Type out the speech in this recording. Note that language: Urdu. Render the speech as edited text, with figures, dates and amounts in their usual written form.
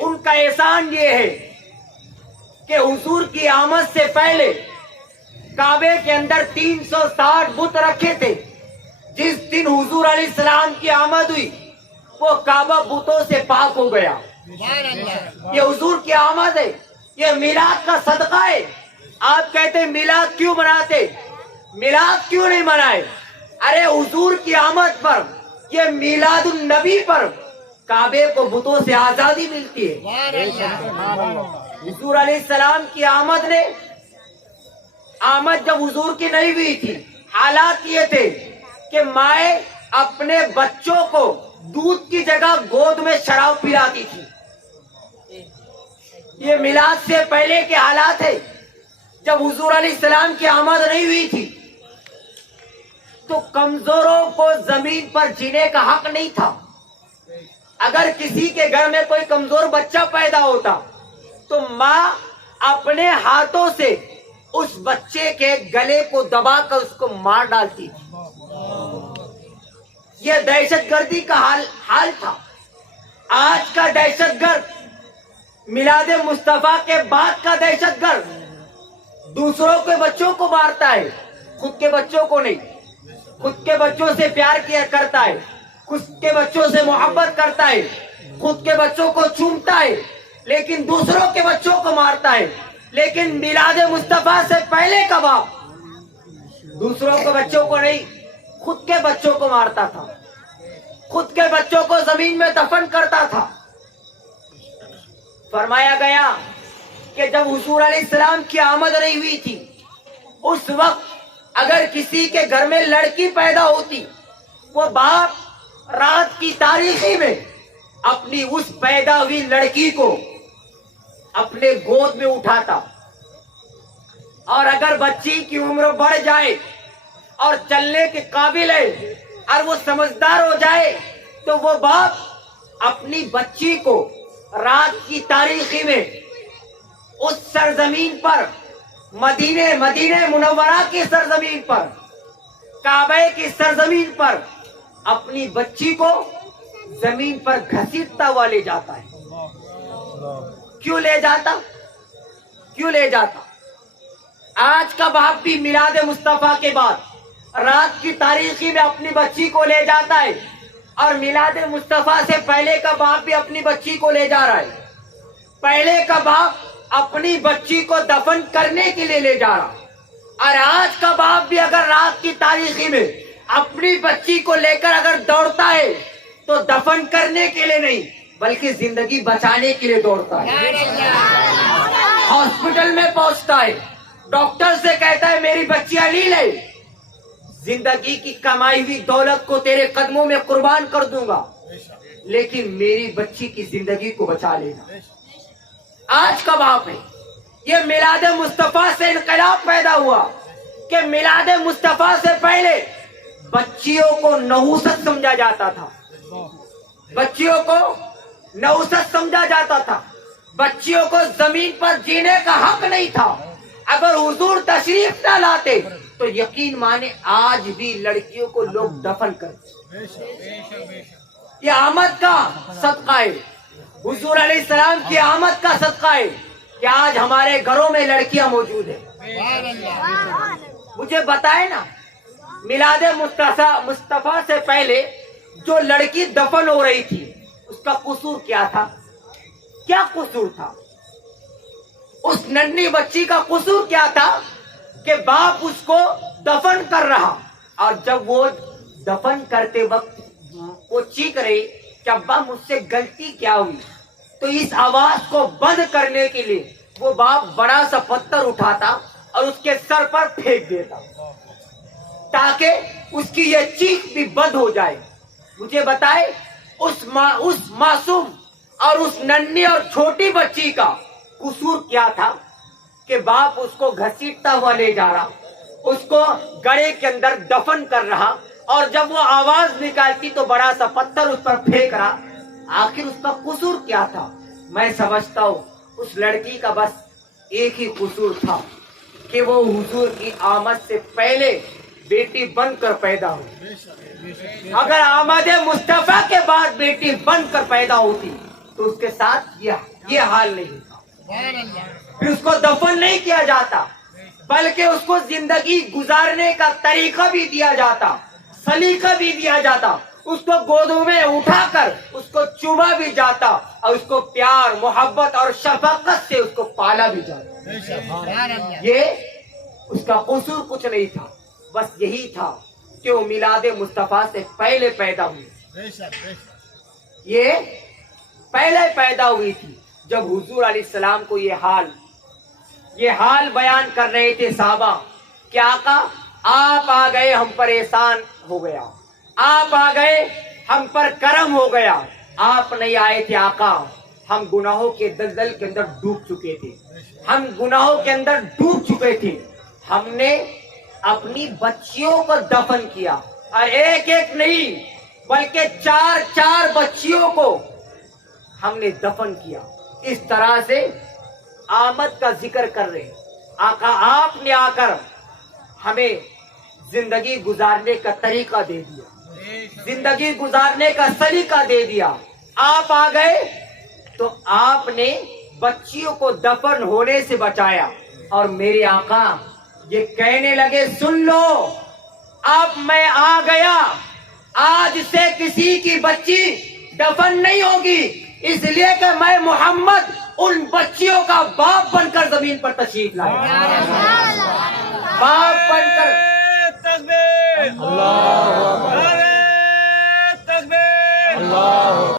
ان کا احسان یہ ہے کہ حضور کی آمد سے پہلے کعبے کے اندر 360 بت رکھے تھے. جس دن حضور علیہ السلام کی آمد ہوئی وہ کعبہ بتوں سے پاک ہو گیا. یہ حضور کی آمد ہے, یہ میلاد کا صدقہ ہے. آپ کہتے ہیں میلاد کیوں مناتے, میلاد کیوں نہیں منائے؟ ارے حضور کی آمد پر, یہ میلاد النبی پر کعبے کو بتوں سے آزادی ملتی ہے. حضور علیہ السلام کی آمد جب حضور کی نہیں ہوئی تھی, حالات یہ تھے کہ مائیں اپنے بچوں کو دودھ کی جگہ گود میں شراب پلاتی تھی. یہ میلاد سے پہلے کے حالات ہے. جب حضور علیہ السلام کی آمد نہیں ہوئی تھی تو کمزوروں کو زمین پر جینے کا حق نہیں تھا. اگر کسی کے گھر میں کوئی کمزور بچہ پیدا ہوتا تو ماں اپنے ہاتھوں سے اس بچے کے گلے کو دبا کر اس کو مار ڈالتی تھی. یہ دہشت گردی کا حال تھا. آج کا دہشت گرد, میلاد مصطفیٰ کے بعد کا دہشت گرد دوسروں کے بچوں کو مارتا ہے, خود کے بچوں کو نہیں. خود کے بچوں سے پیار کیا کرتا ہے, خود کے بچوں سے محبت کرتا ہے, خود کے بچوں کو چومتا ہے, لیکن دوسروں کے بچوں کو مارتا ہے. لیکن میلاد مصطفیٰ سے پہلے کا باپ دوسروں کے بچوں کو نہیں, خود کے بچوں کو مارتا تھا, خود کے بچوں کو زمین میں دفن کرتا تھا. فرمایا گیا کہ جب حضور علیہ السلام کی آمد نہیں ہوئی تھی اس وقت اگر کسی کے گھر میں لڑکی پیدا ہوتی, وہ باپ رات کی تاریکی میں اپنی اس پیدا ہوئی لڑکی کو اپنے گود میں اٹھاتا, اور اگر بچی کی عمر بڑھ جائے اور چلنے کے قابل ہے اور وہ سمجھدار ہو جائے تو وہ باپ اپنی بچی کو رات کی تاریکی میں اس سرزمین پر, مدینہ منورہ کی سرزمین پر, کعبہ کی سرزمین پر اپنی بچی کو زمین پر گھسیٹتا ہوا لے جاتا ہے. کیوں لے جاتا؟ آج کا باپ بھی میلاد مصطفیٰ کے بعد رات کی تاریکی میں اپنی بچی کو لے جاتا ہے, اور میلاد مصطفیٰ سے پہلے کا باپ بھی اپنی بچی کو لے جا رہا ہے. پہلے کا باپ اپنی بچی کو دفن کرنے کے لیے لے جا رہا, اور آج کا باپ بھی اگر رات کی تاریکی میں اپنی بچی کو لے کر اگر دوڑتا ہے تو دفن کرنے کے لیے نہیں بلکہ زندگی بچانے کے لیے دوڑتا ہے. ہاسپٹل میں پہنچتا ہے, ڈاکٹر سے کہتا ہے میری بچی علیل ہے, زندگی کی کمائی ہوئی دولت کو تیرے قدموں میں قربان کر دوں گا, لیکن میری بچی کی زندگی کو بچا لینا. آج کا باپ ہے. یہ میلاد مصطفیٰ سے انقلاب پیدا ہوا کہ میلاد مصطفیٰ سے پہلے بچیوں کو نحوست سمجھا جاتا تھا, بچیوں کو نحوست سمجھا جاتا تھا, بچیوں کو زمین پر جینے کا حق نہیں تھا. اگر حضور تشریف نہ لاتے تو یقین مانے آج بھی لڑکیوں کو لوگ دفن کرتے. یہ آمد کا صدقہ ہے, حضور علیہ السلام کی آمد کا صدقہ ہے کہ آج ہمارے گھروں میں لڑکیاں موجود ہیں. مجھے بتائے نا, میلاد مصطفیٰ سے پہلے جو لڑکی دفن ہو رہی تھی اس کا قصور کیا تھا؟ کیا قصور تھا اس ننھی بچی کا؟ قصور کیا تھا کہ باپ اس کو دفن کر رہا, اور جب وہ دفن کرتے وقت وہ چیخ رہی کہ ابا مجھ سے غلطی کیا ہوئی, تو اس آواز کو بند کرنے کے لیے وہ باپ بڑا سا پتھر اٹھاتا اور اس کے سر پر پھینک دیتا تاکہ اس کی یہ چیخ بھی بند ہو جائے. مجھے بتائے اس معصوم اور اس ننھی اور چھوٹی بچی کا قصور کیا تھا کہ باپ اس کو گھسیٹتا ہوا لے جا رہا, اس کو گڑھے کے اندر دفن کر رہا, اور جب وہ آواز نکالتی تو بڑا سا پتھر اس پر پھینک رہا. آخر اس کا قصور کیا تھا؟ میں سمجھتا ہوں اس لڑکی کا بس ایک ہی قصور تھا کہ وہ حضور کی آمد سے پہلے بیٹی بن کر پیدا ہوئی. اگر آمد مصطفیٰ کے بعد بیٹی بن کر پیدا ہوتی تو اس کے ساتھ یہ حال نہیں ہوتا. پھر اس کو دفن نہیں کیا جاتا بلکہ اس کو زندگی گزارنے کا طریقہ بھی دیا جاتا, سلیقہ بھی دیا جاتا. اس کو گودوں میں اٹھا کر اس کو چوما بھی جاتا اور اس کو پیار, محبت اور شفقت سے اس کو پالا بھی جاتا. یہ اس کا قصور کچھ نہیں تھا, بس یہی تھا کہ وہ میلاد مصطفیٰ سے پہلے پیدا ہوئی. یہ پہلے پیدا ہوئی تھی جب حضور علیہ السلام کو یہ حال بیان کر رہے تھے صحابہ کہ آقا آپ آ گئے, ہم پر احسان ہو گیا, آپ آ گئے, ہم پر کرم ہو گیا. آپ نہیں آئے تھے آقا, ہم گناہوں کے دلدل کے اندر ڈوب چکے تھے, ہم گناہوں کے اندر ڈوب چکے تھے. ہم نے اپنی بچیوں کو دفن کیا, اور ایک ایک نہیں بلکہ 4 بچیوں کو ہم نے دفن کیا. اس طرح سے آمد کا ذکر کر رہے آقا, آپ نے آ کر ہمیں زندگی گزارنے کا طریقہ دے دیا, زندگی گزارنے کا سلیقہ دے دیا. آپ آ گئے تو آپ نے بچیوں کو دفن ہونے سے بچایا, اور میرے آقا یہ کہنے لگے سن لو, اب میں آ گیا, آج سے کسی کی بچی دفن نہیں ہوگی, اس لیے کہ میں محمد ان بچیوں کا باپ بن کر زمین پر تشریف لایا. باپ بن کر. تکبیر! اللہ اکبر! تکبیر! اللہ